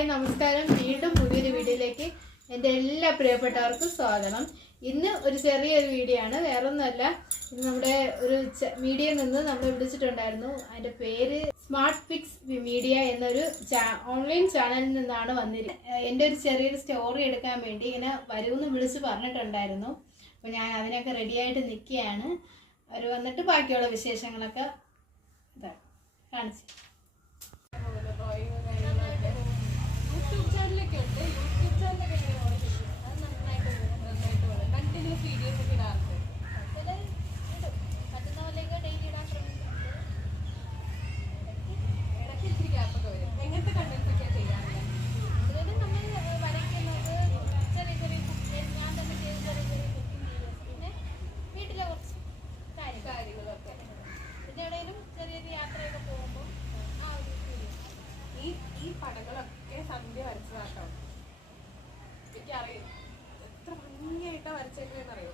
Hi നമസ്കാരം. വീണ്ടും പുതിയൊരു വീഡിയോയിലേക്ക് എന്റെ എല്ലാ പ്രിയപ്പെട്ടവർക്കും സ്വാഗതം. ഇന്ന് ഒരു ചെറിയൊരു വീഡിയോ ആണ്. വേറൊന്നുമല്ല ഇന്ന് നമ്മുടെ ഒരു മീഡിയയിൽ നിന്ന് നമ്മൾ വിളിച്ചിട്ടുണ്ടായിരുന്നു. അതിന്റെ പേര് സ്മാർട്ട് ഫിക്സ് മീഡിയ എന്നൊരു ഓൺലൈൻ ചാനലിൽ നിന്നാണ് വന്നിരിക്കുന്നത് എന്റെ ഒരു ചെറിയൊരു സ്റ്റോറി എടുക്കാൻ വേണ്ടി ഇങ്ങനെ വരുമെന്ന് വിളിച്ച് പറഞ്ഞിട്ടുണ്ടായിരുന്നു. അപ്പോൾ ഞാൻ അതിനൊക്കെ റെഡിയായിട്ട് നിൽക്കുകയാണ്. അവർ വന്നിട്ട് ബാക്കിയുള്ള വിശേഷങ്ങളൊക്കെ ഇതാ കാണിച്ചു യൂട്യൂബ് ചാനലൊക്കെ ഉണ്ട് യൂട്യൂബ് ചാനലൊക്കെ എങ്ങനെ പോകാൻ അത് നന്നായിട്ട് പോകും നന്നായിട്ട് പോകും കണ്ടിന്യൂസ് വീഡിയോസ് ഒക്കെ ഇടാറുണ്ട് ഇടയ്ക്ക് ഇച്ചിരി ഗ്യാപ്പൊക്കെ വരും എങ്ങനത്തെ കണ്ടന്റ്സ് ഒക്കെയാണ് ചെയ്യാറുള്ളത് കാര്യങ്ങളൊക്കെ ഈ ഈ പടങ്ങളൊക്കെ സന്ധ്യ വരച്ചതാട്ടോ എനിക്കറിയും എത്ര ഭംഗിയായിട്ടാ വരച്ചേക്കണെന്ന് അറിയോ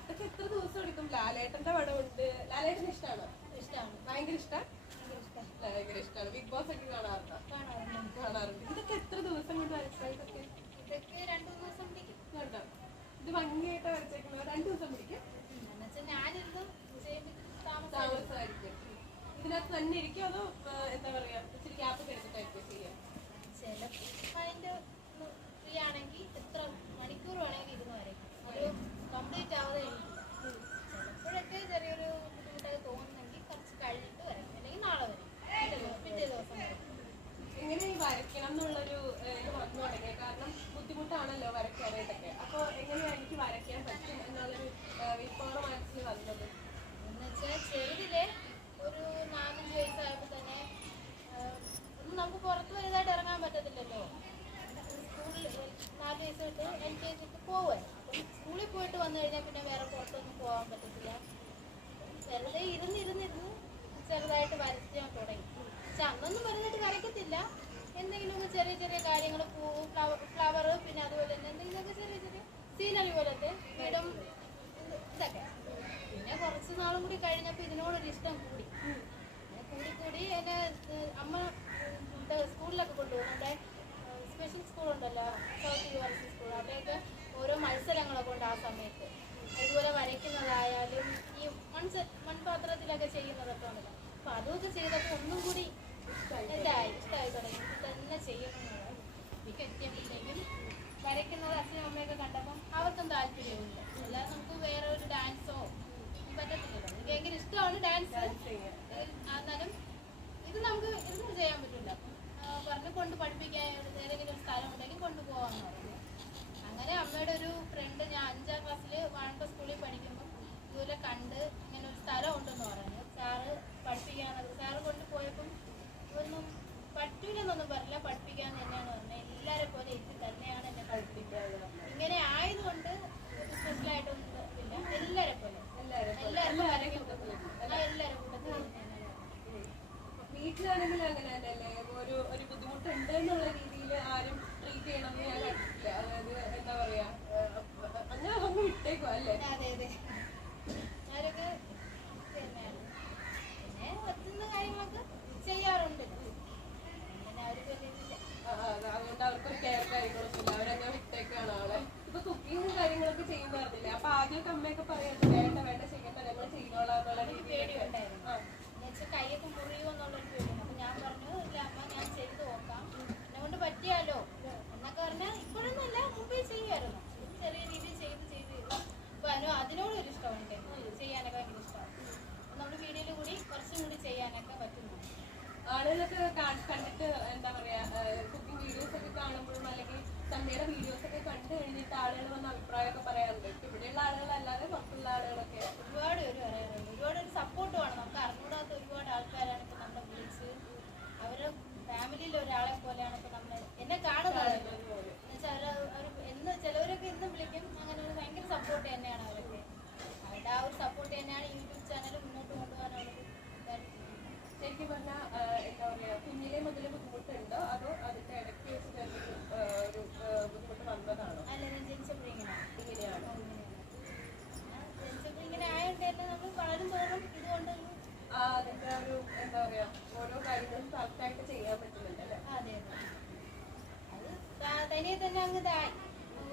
ഇതൊക്കെ എത്ര ദിവസം എടുക്കും ലാലേട്ടന്റെ പടമുണ്ട് ലാലേട്ടന് ഇഷ്ടമാണോ ഇഷ്ടമാണ് ഭയങ്കര ഇഷ്ടം? ഭയങ്കര ഇഷ്ടമാണ് ബിഗ് ബോസ് ഒക്കെ കാണാറുണ്ടോ? കാണാറുണ്ട്. ഇതൊക്കെ എത്ര ദിവസം കൊണ്ട് വരച്ചതൊക്കെ ഇതൊക്കെ രണ്ടു ദിവസം പിടിക്കും. കണ്ടോ? ഇത് ഭംഗിയായിട്ട് വരച്ചേക്കുന്നത്? രണ്ടു ദിവസം പിടിക്കും? ഞാനിത് താമസമായിരിക്കും ഇതിനകത്ത് തന്നെ ഇരിക്കും അതോ എന്താ പറയാ? ഇച്ചിരി ഗ്യാപ്പ് എടുത്തിട്ടായിരിക്കും ചെയ്യാം? അതിന്റെ ഫ്രീ ആണെങ്കിൽ എത്ര മണിക്കൂർ വേണമെങ്കിൽ ഇരുന്ന് വരയ്ക്കും ഒരു കംപ്ലീറ്റ് ആവാതെ എനിക്ക് ചിലപ്പോഴൊക്കെ ചെറിയൊരു ബുദ്ധിമുട്ടൊക്കെ തോന്നുന്നെങ്കിൽ കുറച്ച് കഴിഞ്ഞിട്ട് വരയ്ക്കും അല്ലെങ്കിൽ നാളെ വരും പിറ്റേ ദിവസം പിറ്റേ ദിവസം വരും എങ്ങനെ ഈ വരയ്ക്കണം എന്നുള്ളൊരു ഇത് വന്നു തുടങ്ങിയ കാരണം ബുദ്ധിമുട്ടാണല്ലോ വരയ്ക്കാനായിട്ടൊക്കെ. അപ്പോൾ എങ്ങനെയാ എനിക്ക് വരയ്ക്കാൻ പറ്റും എന്നുള്ളൊരു വിൽപ്പവർ മനസ്സിൽ വന്നത്? എന്നുവെച്ചാൽ ചെറുതിലെ ഒരു നാലഞ്ച് വയസ്സായപ്പോൾ തന്നെ നമുക്ക് പുറത്ത് വലുതായിട്ട് ഇറങ്ങാൻ പറ്റത്തില്ലല്ലോ. സ്കൂളിൽ നാല് വയസ്സ് തൊട്ട് എൽ കെ ജിക്ക് അപ്പം സ്കൂളിൽ പോയിട്ട് വന്നു കഴിഞ്ഞാൽ പിന്നെ വേറെ പുറത്തൊന്നും പോകാൻ പറ്റത്തില്ല. വെറുതെ ഇരുന്നിരുന്നിരുന്ന് ചെറുതായിട്ട് വരയ്ക്കാൻ തുടങ്ങി. പക്ഷെ അന്നൊന്നും പറഞ്ഞിട്ട് വരയ്ക്കത്തില്ല. എന്തെങ്കിലുമൊക്കെ ചെറിയ ചെറിയ കാര്യങ്ങൾ പൂ ഫ്ലവർ ഫ്ലവർ പിന്നെ അതുപോലെ തന്നെ എന്തെങ്കിലുമൊക്കെ ചെറിയ ചെറിയ സീനറി പോലത്തെ വീടും ഇത് ഇതൊക്കെ. പിന്നെ കുറച്ച് നാളും കൂടി കഴിഞ്ഞപ്പോൾ ഇതിനോടൊരു ഇഷ്ടം കൂടി. കൂടി കൂടി എന്നെ അമ്മ സ്കൂളിലൊക്കെ കൊണ്ടുപോകും. നമ്മുടെ സ്പെഷ്യൽ സ്കൂളുണ്ടല്ലോ സൗത്ത് യൂണിവേഴ്സിറ്റി സ്കൂൾ അവിടെയൊക്കെ ഓരോ മത്സരങ്ങളൊക്കെ ഉണ്ട് ആ സമയത്ത്. അതുപോലെ വരയ്ക്കുന്നതായാലും ഈ മൺസ മൺപാത്രത്തിലൊക്കെ ചെയ്യുന്നതൊക്കെ ഉണ്ടല്ലോ. അപ്പം അതൊക്കെ ചെയ്തപ്പോൾ ഒന്നും കൂടി ഇതായി ഇഷ്ടമായി തുടങ്ങി തന്നെ ചെയ്യണമെന്നുള്ളത് എനിക്ക് എത്തിയപ്പോഴത്തേക്കും വരയ്ക്കുന്നത് അച്ഛനും അമ്മയൊക്കെ കണ്ടപ്പം അവർക്കും താല്പര്യമില്ല അല്ലാതെ നമുക്ക് വേറെ ഒരു ഡാൻസോ പറ്റത്തില്ലല്ലോ എനിക്ക് ഭയങ്കര ഇഷ്ടമാണ് ഡാൻസ് എന്നാലും ഇത് നമുക്ക് ഇരുന്ന് ചെയ്യാൻ പറ്റില്ല പറഞ്ഞു കൊണ്ട് പഠിപ്പിക്കാൻ ഏതെങ്കിലും ഒരു സ്ഥലം ഉണ്ടെങ്കിൽ കൊണ്ടുപോകാമെന്ന് പറഞ്ഞു അങ്ങനെ അമ്മയുടെ ഒരു ഫ്രണ്ട് ഞാൻ അഞ്ചാം ക്ലാസ്സിൽ കറക്റ്റായിട്ട് ചെയ്യാൻ പറ്റുന്നുണ്ടല്ലേ അതെ അത്. തനിയെ തന്നെ അങ്ങ് ഇതായി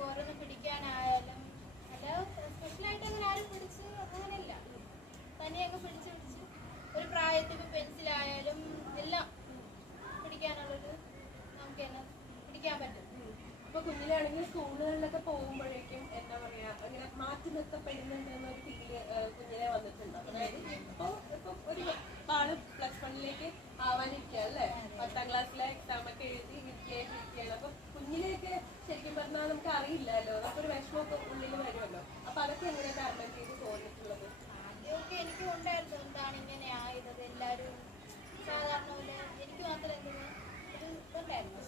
ഓരോന്ന് പിടിക്കാനായാലും അല്ല സ്പെഷ്യലായിട്ട് അങ്ങനെ ആരും പിടിച്ച് അങ്ങനെയല്ല. അങ്ങ് പിടിച്ച് പിടിച്ച്. ഒരു പ്രായത്തിൽ ഇപ്പം പെൻസിലായാലും എല്ലാം പിടിക്കാനുള്ളത് നമുക്ക് തന്നെ പിടിക്കാൻ പറ്റും. ഇപ്പൊ കുഞ്ഞിലാണെങ്കിൽ സ്കൂളുകളിലൊക്കെ പോകുമ്പോഴേക്കും എന്താ പറയാ അങ്ങനെ മാറ്റി നിർത്തപ്പെടുന്നുണ്ട് എന്നൊരു ഫീൽ കുഞ്ഞിലെ വന്നിട്ടുണ്ട്. അതായത് ഇപ്പൊ ഇപ്പൊ ഒരു ആൾ പ്ലസ് വണ്ണിലേക്ക് ആവാനിരിക്കുക അല്ലേ? പത്താം ക്ലാസ്സിലെ എക്സാം ഒക്കെ എഴുതി വിദ്യയായിട്ടിരിക്കുകയാണ് അപ്പൊ കുഞ്ഞിനെയൊക്കെ ശരിക്കും പറഞ്ഞാൽ നമുക്ക് അറിയില്ലല്ലോ. നമുക്കൊരു വിഷമമൊക്കെ ഉള്ളിൽ വരുമല്ലോ. അപ്പൊ അതൊക്കെ എങ്ങനെ തരണം ചെയ്ത് തോന്നിയിട്ടുള്ളത്? ആദ്യമൊക്കെ എനിക്കും ഉണ്ടായിരുന്നു എന്താണ് ഇങ്ങനെ ആയത് എല്ലാവരും സാധാരണ പോലെ എനിക്ക് മാത്രം എന്തെങ്കിലും ഒരു ഇതുണ്ടായിരുന്നു.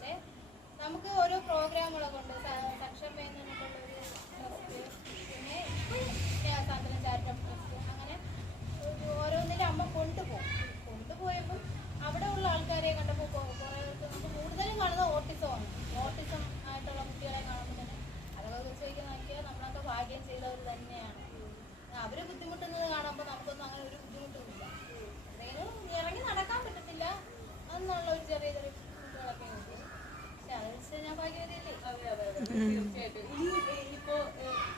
നമുക്ക് ഓരോ പ്രോഗ്രാമുകളൊക്കെ ഉണ്ട് സക്ഷമ എന്നിട്ടുള്ള ഒരു ട്രസ്റ്റ് പിന്നെ സ്നേഹസാന്ത്വനം ചാരിറ്റബിൾ ട്രസ്റ്റ് അങ്ങനെ ഒരു ഓരോന്നിനും അമ്മ കൊണ്ടുപോകും. കൊണ്ടുപോയപ്പം അവിടെ ഉള്ള ആൾക്കാരെ കണ്ടപ്പോൾ കുറേ നമുക്ക് കൂടുതലും കാണുന്നത് ഓട്ടിസമാണ് ഓട്ടിസം ആയിട്ടുള്ള കുട്ടികളെ കാണുമ്പോൾ തന്നെ അതൊക്കെ വെച്ച് നോക്കിയാൽ നമ്മളൊക്കെ ഭാഗ്യം ചെയ്തവർ തന്നെയാണ്. അവർ ബുദ്ധിമുട്ടുന്നത് കാണുമ്പോൾ നമുക്കൊന്നും അങ്ങനെ ഒരു ബുദ്ധിമുട്ടുമില്ല. എന്തെങ്കിലും ഇറങ്ങി നടക്കാൻ പറ്റത്തില്ല എന്നുള്ള ഒരു ചെറിയ ചെറിയ ബുദ്ധിമുട്ടുകളൊക്കെ ഉണ്ട്. പക്ഷെ അത് വെച്ച് ഞാൻ ഭാഗ്യവതിയല്ലേ അതെ അതെ അതെ തീർച്ചയായിട്ടും ഇനി ഇനിയിപ്പോ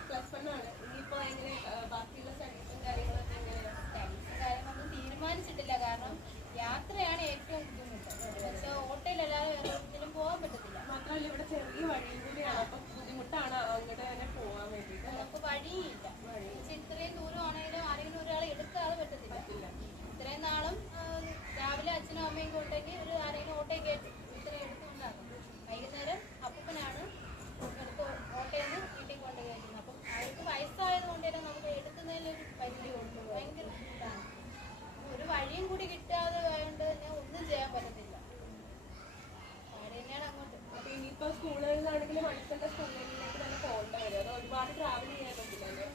പ്ലസ് വൺ ആണ് ഇനിയിപ്പോ എങ്ങനെ ആ, ബാക്കിയുള്ള സ്റ്റഡീസും കാര്യങ്ങളൊക്കെ എങ്ങനെയാ സ്റ്റഡീസും കാര്യങ്ങളൊന്നും തീരുമാനിച്ചിട്ടില്ല കാരണം യാത്രയാണ് ഏറ്റവും ബുദ്ധിമുട്ട് പക്ഷെ ഓട്ടോയിലല്ലാതെ വേറെ ഒന്നിനും പോകാൻ പറ്റത്തില്ല മാത്രമല്ല ഇവിടെ ചെറിയ വഴിയും കൂടിയാണ് അപ്പൊ ബുദ്ധിമുട്ടാണ് അങ്ങോട്ട് തന്നെ പോവാൻ വേണ്ടിട്ട് നമുക്ക് വഴിയില്ല പക്ഷെ ഇത്രയും ദൂരമാണെങ്കിലും ആരെങ്കിലും ഒരാളെ എടുക്കാതെ പറ്റത്തില്ല ഇത്രയും നാളും ആ, രാവിലെ അച്ഛനും അമ്മയും കൊണ്ടെങ്കിൽ ഒരു ആരെങ്കിലും ഓട്ടോയിൽ കയറ്റി ഇത്രയും എടുത്തുകൊണ്ടാകും വൈകുന്നേരം അപ്പനാണ് എടുത്ത് ഓട്ടോയിൽ നിന്ന് വീട്ടിൽ കൊണ്ട് കയറ്റുന്നത് അപ്പം അവർക്ക് വയസ്സായത് കൊണ്ട് തന്നെ നമുക്ക് എടുക്കുന്നതിലൊരു പരിധി ഉണ്ട് ഭയങ്കര ബുദ്ധിമുട്ടാണ് ഒരു വഴിയും കൂടി കിട്ടാതെ ആയതുകൊണ്ട് തന്നെ ഒന്നും ചെയ്യാൻ പറ്റത്തില്ല പാട് തന്നെയാണ് അങ്ങോട്ട് അപ്പൊ ഇനിയിപ്പോ സ്കൂളുകളിലാണെങ്കിലും അടുത്തുള്ള സ്കൂളുകളിലേക്ക് തന്നെ പോകേണ്ട വരും അത് ഒരുപാട് ട്രാവൽ ചെയ്യാൻ പറ്റില്ലല്ലോ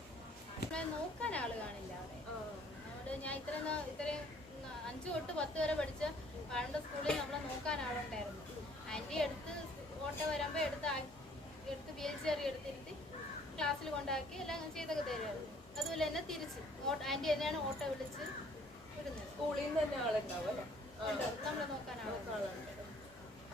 നമ്മളെ നോക്കാൻ ആൾ കാണില്ല അവിടെ ആ അതുകൊണ്ട് ഞാൻ ഇത്രയും നാ- ഇത്രയും ന- അഞ്ച് തൊട്ട് പത്ത് വരെ പഠിച്ച പണ്ട് സ്കൂളിൽ നമ്മളെ നോക്കാൻ ആളുണ്ടായിരുന്നു. ആന്റി എടുത്ത് ഓട്ടം വരുമ്പോൾ എടുത്ത് എടുത്ത് വീൽ ചെയർ എടുത്തിരുത്തി ക്ലാസ്സിൽ കൊണ്ടാക്കി എല്ലാം ചെയ്തൊക്കെ തരുമായിരുന്നു അതുപോലെ തന്നെ തിരിച്ച് ആന്റി തന്നെയാണ് ഓട്ടോ വിളിച്ച് വിടുന്നത്. സ്കൂളിൽ നിന്ന് തന്നെ ആളുണ്ടാവും. നമ്മളെ നോക്കാൻ ആളുണ്ട്. ആളുണ്ട്.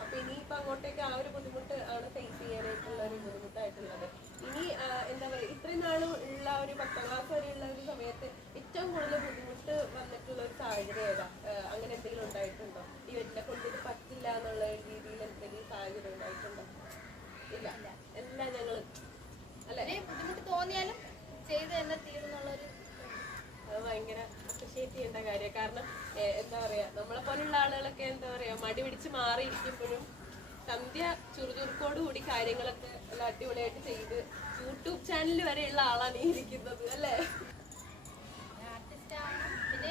അപ്പൊ ഇനിയിപ്പോ അങ്ങോട്ടേക്ക് ആ ഒരു ബുദ്ധിമുട്ട് ആണ് ഫേസ് ചെയ്യാനായിട്ടുള്ള ഒരു ബുദ്ധിമുട്ടായിട്ടുള്ളത്. ഇനി എന്താ പറയുക ഇത്രയും നാളും ഉള്ള ഒരു പത്താം ക്ലാസ് വരെയുള്ള ഒരു സമയത്ത് ഏറ്റവും കൂടുതൽ ബുദ്ധിമുട്ട് വന്നിട്ടുള്ള ഒരു സാഹചര്യം ഏതാ? അങ്ങനെ എന്തെങ്കിലും ഉണ്ടായിട്ടുണ്ടോ? ഈ എന്നെ കൊണ്ട് ഇത് പറ്റില്ല എന്നുള്ള രീതിയിൽ എന്തെങ്കിലും സാഹചര്യം ഉണ്ടായിട്ടുണ്ടോ? ഇല്ല. എല്ലാം ഞങ്ങൾ അല്ലെ? ബുദ്ധിമുട്ട് തോന്നിയാലും ചെയ്ത് തന്നെ തീരുന്നുള്ളൊരു അത് ഭയങ്കര അപ്രിഷിയേറ്റ് ചെയ്യേണ്ട കാര്യമാണ് കാരണം എന്താ പറയാ നമ്മളെ പോലുള്ള ആളുകളൊക്കെ എന്താ പറയാ മടി പിടിച്ച് മാറിയിരിക്കുമ്പോഴും സന്ധ്യ ചുറുചുറുക്കോട് കൂടി കാര്യങ്ങളൊക്കെ നല്ല അടിപൊളിയായിട്ട് ചെയ്ത് യൂട്യൂബ് ചാനൽ വരെയുള്ള ആളാണ് ഈ ഇരിക്കുന്നത് അല്ലേ?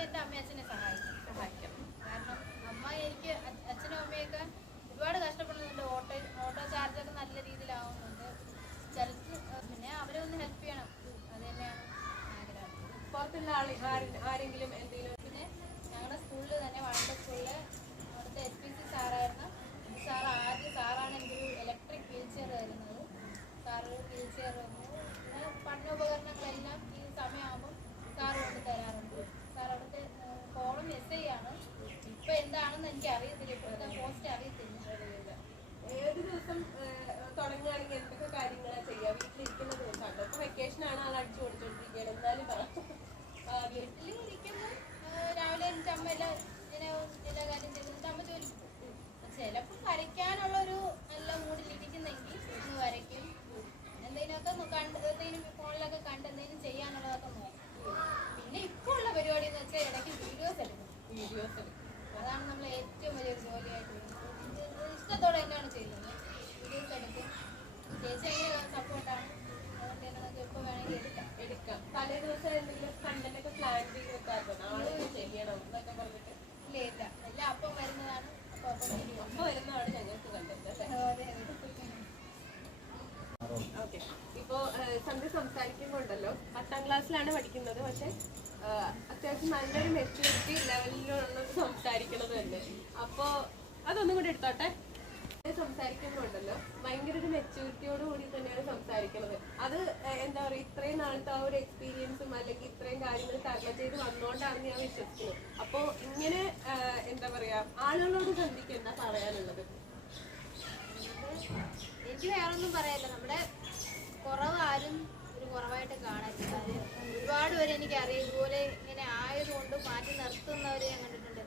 പിന്നെ അമ്മ അച്ഛനെ സഹായിക്കും. സഹായിക്കും. കാരണം അമ്മ എനിക്ക് അച്ഛനും അമ്മയൊക്കെ ഒരുപാട് കഷ്ടപ്പെടുന്നുണ്ട്. ഓട്ടോ ഓട്ടോ ചാർജൊക്കെ നല്ല രീതിയിലാവുന്നുണ്ട്. ചിലർക്ക് പിന്നെ അവരെ ഒന്ന് ഹെൽപ്പ് ചെയ്യണം. അത് തന്നെയാണ് ആഗ്രഹം. പുറത്തുള്ള ആരെങ്കിലും എന്തെങ്കിലും പിന്നെ ഞങ്ങളുടെ സ്കൂളിൽ തന്നെ വളണ്ട സ്കൂളിൽ അവിടുത്തെ എസ് പി സി സാറായിരുന്നു. സാർ ആദ്യം സാറാണ് എനിക്കൊരു ഇലക്ട്രിക് വീൽ ചെയർ തരുന്നത്. സാറ് വീൽ ചെയർ തന്നു പിന്നെ പഠനോപകരണങ്ങളെല്ലാം ഈ സമയമാകുമ്പോൾ സാർ കൊണ്ട് തരാറുണ്ട് സാർ അവിടുത്തെ കോളം എസ് ഐ ആണ് ഇപ്പം എന്താണെന്ന് എനിക്ക് അറിയത്തില്ല ഇപ്പോഴത്തെ പോസ്റ്റ് അറിയത്തില്ല ഏത് ദിവസം തുടങ്ങുകയാണെങ്കിൽ എന്തൊക്കെ കാര്യങ്ങളാണ് ചെയ്യുക വീട്ടിലിരിക്കുന്ന ദിവസമാണ് ഇപ്പൊ വെക്കേഷൻ ആണ് ആൾ അടിച്ചു കൊടുത്തോണ്ടിരിക്കുകയാണ് എന്നാലും പറ ആ, വീട്ടിൽ വീട്ടിൽ ഇരിക്കുമ്പോൾ രാവിലെ എനിക്ക് അമ്മ എല്ലാം ഇങ്ങനെ എല്ലാ കാര്യം ചെയ്തിട്ട് അമ്മ ജോലിക്ക് പോകും ചിലപ്പോൾ ഒരു നല്ല മൂഡിലിരിക്കുന്നെങ്കിൽ ഒന്ന് വരയ്ക്കും. എന്തെങ്കിലുമൊക്കെ കണ്ട് എന്തെങ്കിലും ഫോണിലൊക്കെ കണ്ട് ചെയ്യാനുള്ളതൊക്കെ നോക്കും. പിന്നെ ഇപ്പോൾ ഉള്ള പരിപാടി വെച്ചാൽ ഇടയ്ക്ക് വീഡിയോസ് എടുക്കും. വീഡിയോസ് അതാണ് നമ്മൾ ഏറ്റവും വലിയൊരു ജോലിയായിട്ട് ഇഷ്ടത്തോടെ തന്നെയാണ് ചെയ്യുന്നത്. വീഡിയോസ് എടുക്കും ചേച്ചി എങ്ങനെ സപ്പോർട്ടാണ് അതുകൊണ്ട് തന്നെ നമുക്ക് എപ്പോൾ വേണമെങ്കിൽ എടുക്കാം എടുക്കാം തലേ ദിവസം എന്തെങ്കിലും കണ്ടന്റ് ഒക്കെ പ്ലാൻ ചെയ്ത് വെക്കാറുണ്ട് നാളെ ഇത് ചെയ്യണം എന്നൊക്കെ പറഞ്ഞിട്ട് ഇല്ല ഇല്ല എല്ലാം അപ്പം വരുന്നതാണ് അപ്പോൾ അപ്പം വീഡിയോ അപ്പൊ വരുന്നതാണ് ഞങ്ങൾക്ക് കണ്ടന്റ് അല്ലേ അതെ ഓക്കെ ഇപ്പോ ഏഹ്, സന്ധ്യ സംസാരിക്കുമ്പോണ്ടല്ലോ പത്താം ക്ലാസ്സിലാണ് പഠിക്കുന്നത് പക്ഷെ ഏഹ്, അത്യാവശ്യം നല്ലൊരു മെച്യൂരിറ്റി ലെവലിലുള്ള സംസാരിക്കണത് തന്നെ അപ്പോ അതൊന്നും കൂടി എടുത്തോട്ടെ? സംസാരിക്കുന്നുണ്ടല്ലോ. ഭയങ്കര ഒരു മെച്യൂരിറ്റിയോട് കൂടി തന്നെയാണ് സംസാരിക്കുന്നത് അത് എന്താ പറയുക ഇത്രയും നാളത്തെ ആ ഒരു എക്സ്പീരിയൻസും അല്ലെങ്കിൽ ഇത്രയും കാര്യങ്ങൾ തരണം ചെയ്ത് വന്നുകൊണ്ടാണെന്ന് ഞാൻ വിശ്വസിക്കുന്നു അപ്പോ ഇങ്ങനെ എന്താ പറയാ ആളുകളോട് സന്ധിക്ക് എന്താ പറയാനുള്ളത്? എനിക്ക് വേറൊന്നും പറയല്ല നമ്മുടെ കുറവ് ആരും ഒരു കുറവായിട്ട് കാണരുത്. കാര്യം ഒരുപാട് പേര് എനിക്കറിയാം. ഇതുപോലെ ഇങ്ങനെ ആയതുകൊണ്ട് മാറ്റി നിർത്തുന്നവരെ ഞാൻ കണ്ടിട്ടുണ്ട്.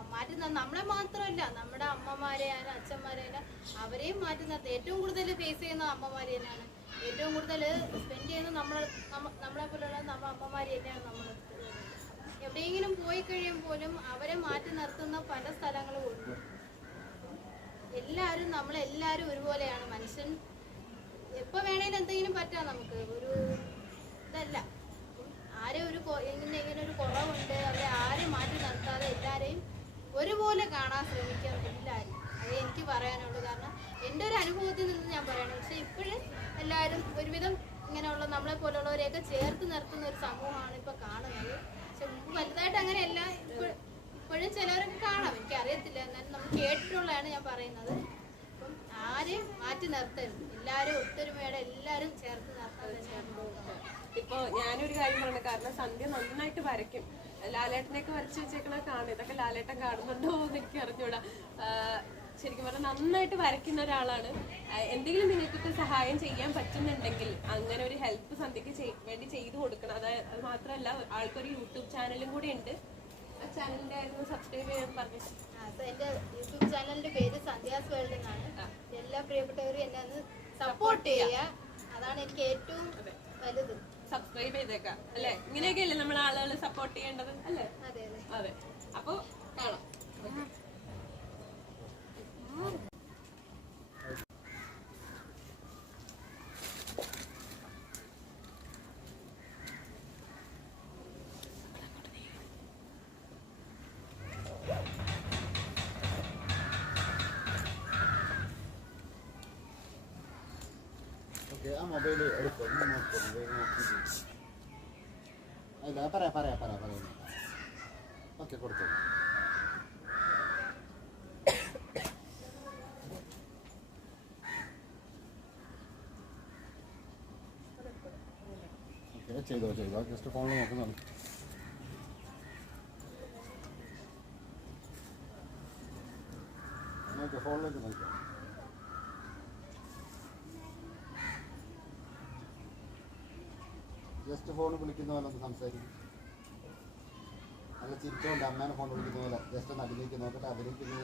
ആ, മാറ്റി നിർ നമ്മളെ മാത്രമല്ല നമ്മുടെ അമ്മമാരെ ആയാലും അച്ഛന്മാരെ ആയാലും അവരെയും മാറ്റി നിർത്തും ഏറ്റവും കൂടുതൽ ഫേസ് ചെയ്യുന്ന അമ്മമാര് തന്നെയാണ്. ഏറ്റവും കൂടുതൽ സ്പെൻഡ് ചെയ്യുന്നത് നമ്മൾ നമ്മളെ പോലുള്ള നമ്മ അമ്മമാര് തന്നെയാണ് നമ്മൾ എവിടെയെങ്കിലും പോയി കഴിയുമ്പോൾ അവരെ മാറ്റി നിർത്തുന്ന പല സ്ഥലങ്ങളും ഉണ്ട്. എല്ലാവരും നമ്മളെല്ലാവരും ഒരുപോലെയാണ് മനുഷ്യൻ. എപ്പോൾ വേണേലും എന്തെങ്കിലും പറ്റാം നമുക്ക്. ഒരു ഇതല്ല. ഒരുപോലെ കാണാൻ ശ്രമിക്കാൻ എല്ലാവരും അത് എനിക്ക് പറയാനുള്ളൂ. കാരണം എന്റെ ഒരു അനുഭവത്തിൽ നിന്ന് ഞാൻ പറയണം പക്ഷെ ഇപ്പോഴും എല്ലാവരും ഒരുവിധം ഇങ്ങനെയുള്ള നമ്മളെ പോലുള്ളവരെയൊക്കെ ചേർത്ത് നിർത്തുന്ന ഒരു സമൂഹമാണ് ഇപ്പൊ കാണുന്നത്. പക്ഷെ വലുതായിട്ട് അങ്ങനെയല്ല. ഇപ്പോഴും ഇപ്പോഴും ചിലവരൊക്കെ കാണാം. എനിക്ക് അറിയത്തില്ല എന്നാലും നമ്മൾ കേട്ടിട്ടുള്ളതാണ് ഞാൻ പറയുന്നത്. അപ്പം ആരെയും മാറ്റി നിർത്തരുത്. എല്ലാവരും ഒത്തൊരുമയുടെ എല്ലാവരും ചേർത്ത് നിർത്താതെ ചേർന്ന് പോകുന്നത് ഇപ്പൊ ഞാനൊരു കാര്യം പറഞ്ഞു കാരണം സന്ധ്യ നന്നായിട്ട് വരയ്ക്കും. ലാലേട്ടനെയൊക്കെ വരച്ച് വെച്ചേക്കണ കാണും. ഇതൊക്കെ ലാലേട്ടൻ കാണുന്നുണ്ടോ എന്ന് എനിക്ക് അറിഞ്ഞൂടാ. ശരിക്കും പറഞ്ഞാൽ നന്നായിട്ട് വരയ്ക്കുന്ന ഒരാളാണ്. എന്തെങ്കിലും നിങ്ങൾക്കൊക്കെ സഹായം ചെയ്യാൻ പറ്റുന്നുണ്ടെങ്കിൽ അങ്ങനെ ഒരു ഹെൽപ്പ് സന്ധ്യക്ക് വേണ്ടി ചെയ്തു കൊടുക്കണം. അതായത് അത് മാത്രമല്ല ആൾക്കൊരു യൂട്യൂബ് ചാനലും കൂടി ഉണ്ട്. ആ ചാനലിന്റെ ആയിരുന്നു സബ്സ്ക്രൈബ് ചെയ്യാൻ പറഞ്ഞു. എന്റെ യൂട്യൂബ് ചാനലിന്റെ പേര് സന്ധ്യാസ് വേൾഡ് എന്നാണ്. എല്ലാ പ്രിയപ്പെട്ടവരും എന്നെ ഒന്ന് സപ്പോർട്ട് ചെയ്യുക അതാണ് എനിക്ക് ഏറ്റവും വലുത്. സബ്സ്ക്രൈബ് ചെയ്തേക്കാം. അല്ലെ? ഇങ്ങനെയൊക്കെയല്ലേ നമ്മൾ ആളുകളെ സപ്പോർട്ട് ചെയ്യേണ്ടത്? അല്ലേ? അതെ അപ്പൊ കാണാം. ഓക്കെ ആ മൊബൈൽ എടുക്കും നോക്കും മൊബൈൽ നോക്കി അല്ല പറയാം പറയാം പറയാം പറയാം ഓക്കെ കൊടുത്തു. ഓക്കെ ചെയ്തോ ചെയ്തോ. ജസ്റ്റ് ഫോണിൽ നോക്കുന്നുണ്ട് നോക്കാം ഫോണിലേക്ക് നോക്കാം. ജസ്റ്റ് ഫോൺ വിളിക്കുന്ന പോലെ ഒന്ന് സംസാരിക്കും. നല്ല ചിരിച്ചോണ്ട് അമ്മേനെ ഫോൺ വിളിക്കുന്ന പോലെ ജസ്റ്റ് ഒന്ന് അഭിനയിക്കും. നോക്കട്ടെ അഭിനയിക്കുന്നു.